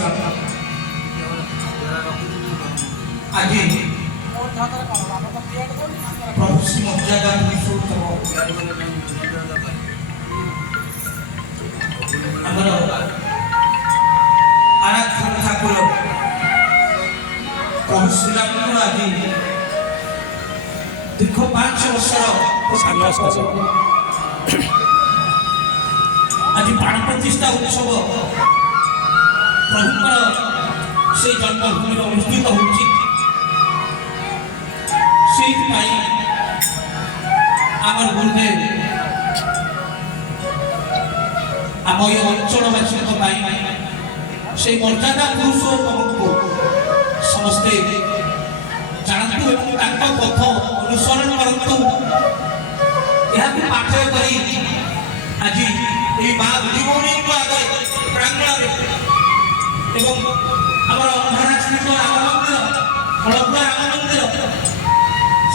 आज प्रभु श्री मर्यादा पुरुषोत्तम आराध्य ठाकुर प्रभु श्रीराम आज दीर्घ 5 वर्ष आज प्राण प्रतिष्ठा उत्सव प्रभुଙ୍କର से जन्मभूमि अनुष्ठित होची सेई आमर गुरुदेव आम ये अंचलवासी से मर्यादा पुरुषोत्तम को समस्ते जानतु एवं पथ अनुसरण करतु यह पाठ्य करी आज ये माँ बुद्धीमौनी को आगे प्रांगण एवं आम महाराष्ट्र राम मंदिर हलुआ राम मंदिर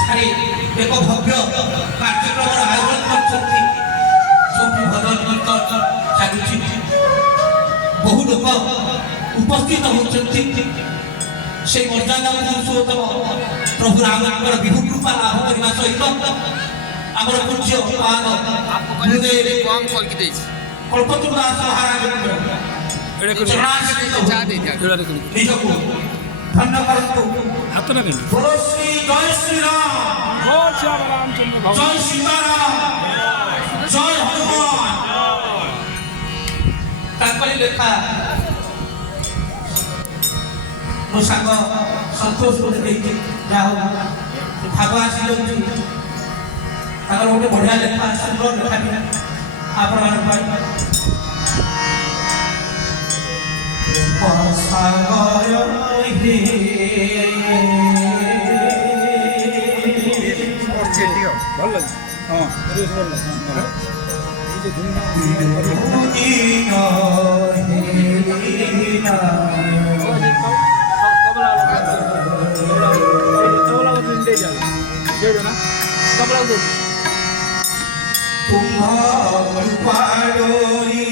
सारी एक भव्य कार्यक्रम आयोजन करछथि सब भजन कीर्तन चालुछि बहु लोक उपस्थित होछथि से मर्यादा पुरुषोत्तम प्रभु रामଙ୍କର विभु कृपा लाभ करबा सहित आमर पूज्य पाद गुरुदेव काम करके देछि कल्पतरु दास महाराज निजको धन्य करतु हाथ न बोलो श्री जय श्री राम जय श्याम रामचंद्र जय सीताराम जय हनुमान ताकरी लेखा मो संग संतोष को देखि जाओ भागवा आसी जंतु ताकर गोटे बढ़िया लेखा सुंदर लेखा भी आपण मान पाई सागर हे और चेटियो भल लग हां रिस भल लग ये जे धुन दीना हे लीना कबला दे जा दे दो ना कबला दे तुम्हारा पाडोरी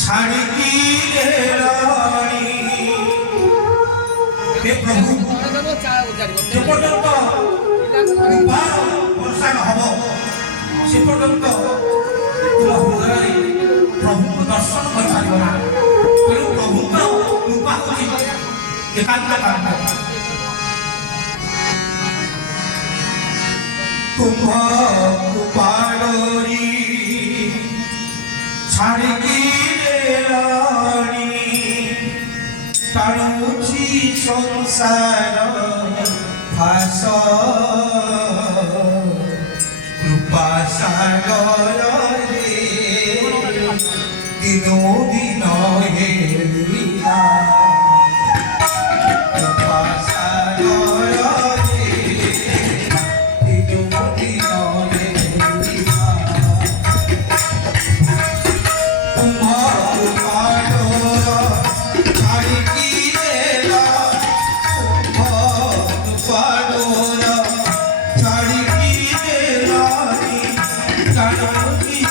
छाड़ी की रानी हे प्रभु जो पर्यंत वर्षा न हम से पर्यंत तुम हृदय प्रभु को दर्शन कर पारिबना तेणु प्रभु कृपा होची एकांत काम तुम कृपा डोरी छाड़ी की रानी टाणुची संसार भाष कृपा सागर दिनो दिन हे लीला कृपा सागर दिनो दिन हे लीला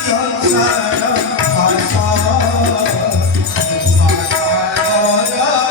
संसार भाषा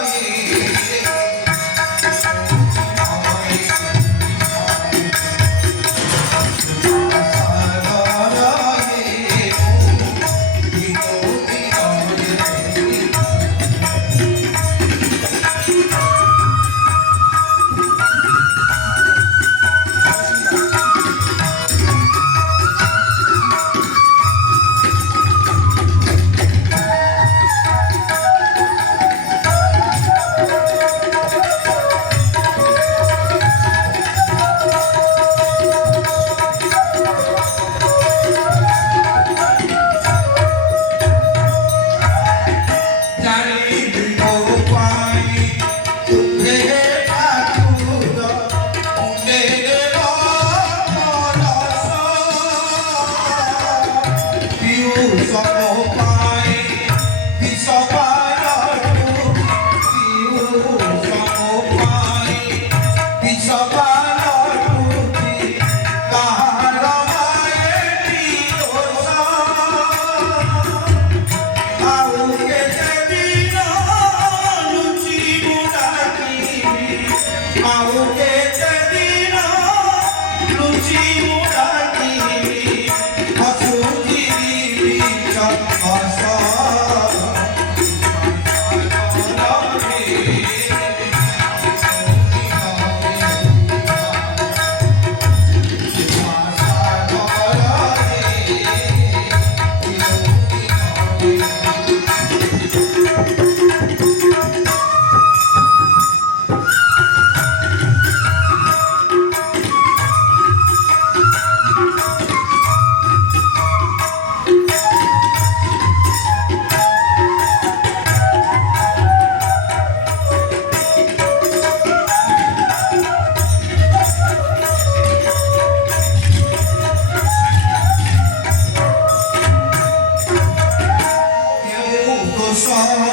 সব